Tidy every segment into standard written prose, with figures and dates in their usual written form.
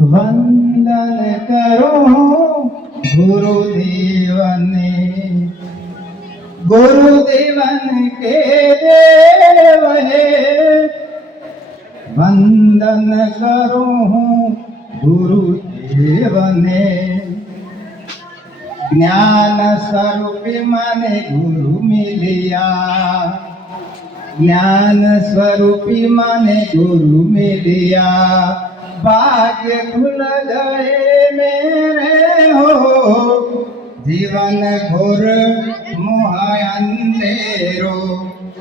वंदन करो गुरुदेवने, गुरुदेवन के देव है। वंदन करो गुरुदेवने, ज्ञान स्वरूप माने गुरु मिलिया, ज्ञान स्वरूपी माने गुरु मिलिया। भाग्य खुल गए मेरे हो, जीवन घोर मोह अंधेरो।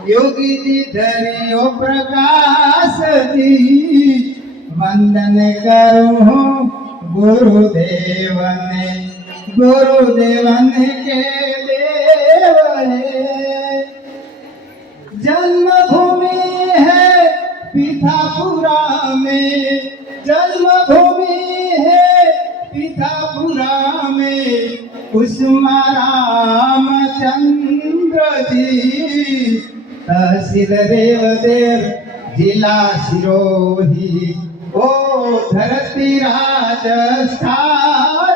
योगी जी धरियो प्रकाश जी, वंदन करो गुरुदेवने, गुरुदेवन के देव है। जन्मभूमि है पीठापुरा में, जन्मभूमि है पीठापुरा में। कुसुमा रामचंद्र जी, तहसील रेवदेर जिला सिरोही। ओ धरती राजस्थान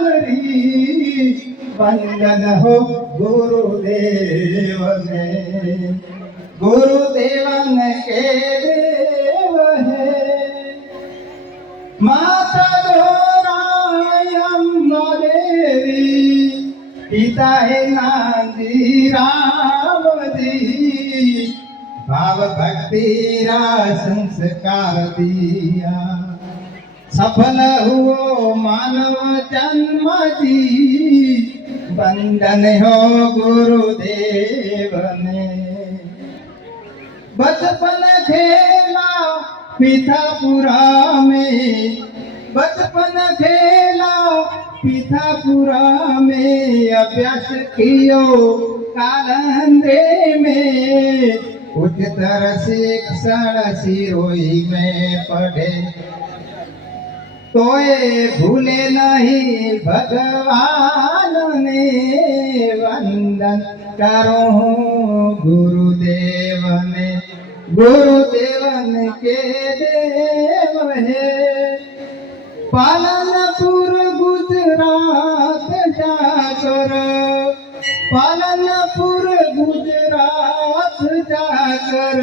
री, वंदन हो गुरुदेव ने, गुरुदेवन के देव है। माता गौरायम्बा देवी, पिता है नांदी राम जी। भाव भक्ति रा संस्कार दिया, सफल हुओ मानव जन्म जी। वंदन हो गुरुदेव ने, बचपन खेला पीठापुरा में, बचपन खेला पीठापुरा में। अभ्यास कियो कालंदे में, उच्चतर शिक्षण सिरोही में पढ़े। तोए भूले नहीं भगवान ने, वंदन करो गुरुदेव ने, गुरुदेवन के देव है। पालनपुर गुजरात जाकर, पालनपुर गुजरात जाकर।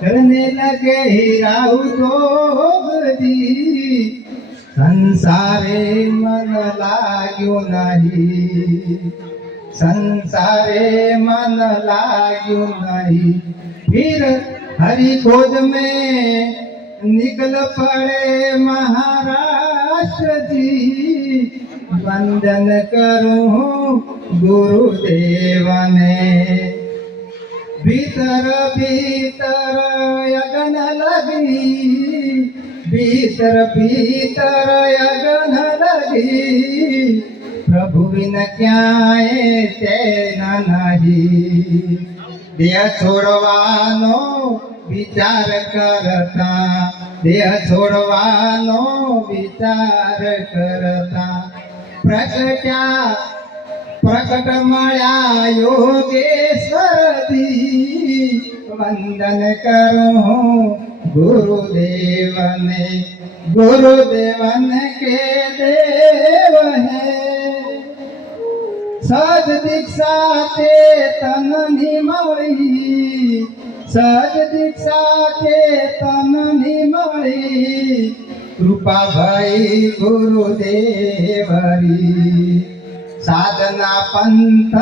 करने लगे हीरा उद्योग जी, संसारे मन लाग्यो नहीं, संसारे मन लाग्यो नहीं। फिर हरि खोज में निकल पड़े महाराष्ट्र जी। वंदन करूं गुरुदेव ने, भीतर भीतर अगन लगी, भीतर भीतर अगन लगी। प्रभु बिन क्याए चैन नहीं, देह छोड़वानो विचार करता, देह छोड़वानो विचार करता। प्रकट्या प्रकट मळ्या योगेश्वर दी, वंदन करो गुरुदेव ने, गुरुदेवन के देव है। सहज दीक्षा चेतन निमळी, सहज दीक्षा चेतन निमळी। कृपा भई गुरुदेवरी, साधना पंथ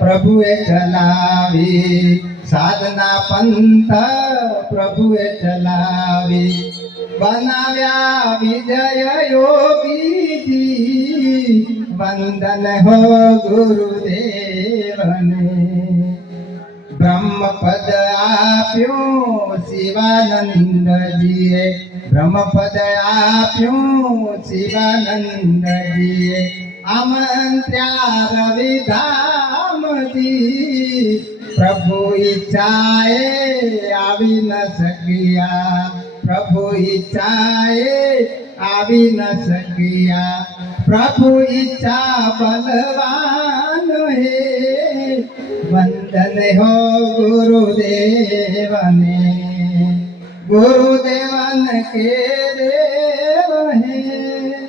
प्रभुए चलावी, साधना पंथ प्रभुए चलावी। बनाव्या विजय योगी जी, वंदन हो गुरुदेव ने। ब्रह्म पद आप्यो शिवानंद जीए, ब्रह्म पद आप्यो शिवानंद जीए। आमंत्र्या रविधाम जी, प्रभु इच्छाए आवी न सकिया, प्रभु इच्छाए आवी न सकिया। प्रभु इच्छा बलवान है, वंदन हो गुरुदेव ने, गुरुदेवन के देव है।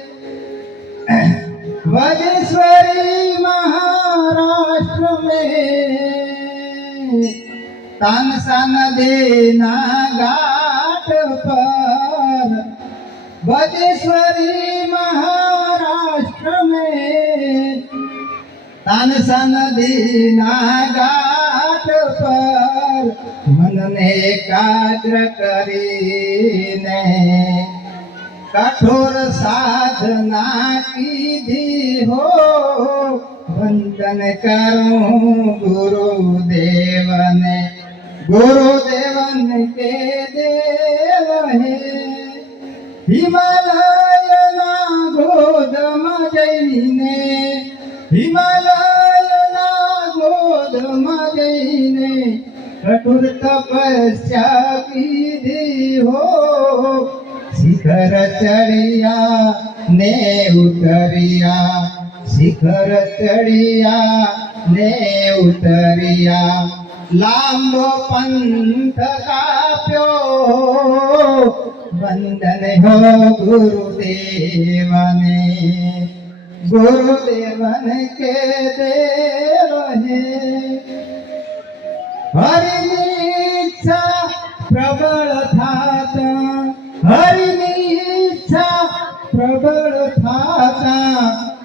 वजेश्वरी महाराष्ट्र में तानसा नदी ना घाट पर, वजेश्वरी महाराष्ट्र में तानसा नदी ना घाट पर मन ने एकाग्र करीने कठोर साधना कीधी हो, वंदन करूं गुरुदेवने, गुरुदेवन के देव है। हिमालयना गोदम जईने, हिमालयना गोदम जईने कठोर तपस्या कीधी हो, शिखर चढ़िया ने उतरिया, शिखर चढ़िया ने उतरिया, लांबो पंथ काप्यो, वंदन हो गुरुदेवने, गुरुदेवन के देव है। हरिनी इच्छा प्रबल थात, हरिनी इच्छा प्रबल थाता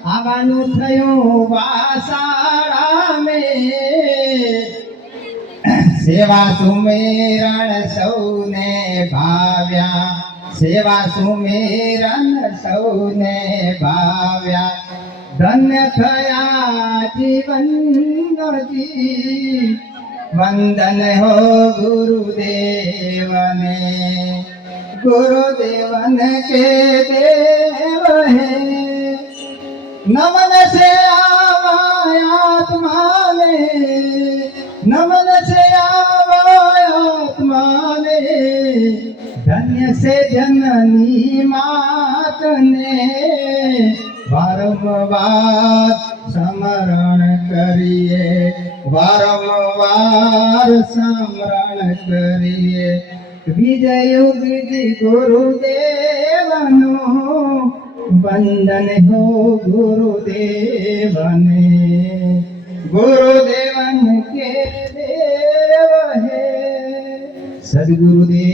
आवવાનું થયું વાસાળા में, સેવા સુમેરણ સૌને ભાવ્યા, સેવા સુમેરણ સૌને ભાવ્યા, ધન્ય થયા જીવનજી, વંદન હો ગુરુદેવને, गुरुदेवन के देव है। नमन से आत्मा ने, नमन से आत्मा ने, धन्य से जननी मात ने वारंवार स्मरण करिए, वारंवार स्मरण करिए। विजयुगी गुरुदेवनो, वंदन हो गुरुदेवने, गुरुदेवन के देव है। सद्गुरुदेव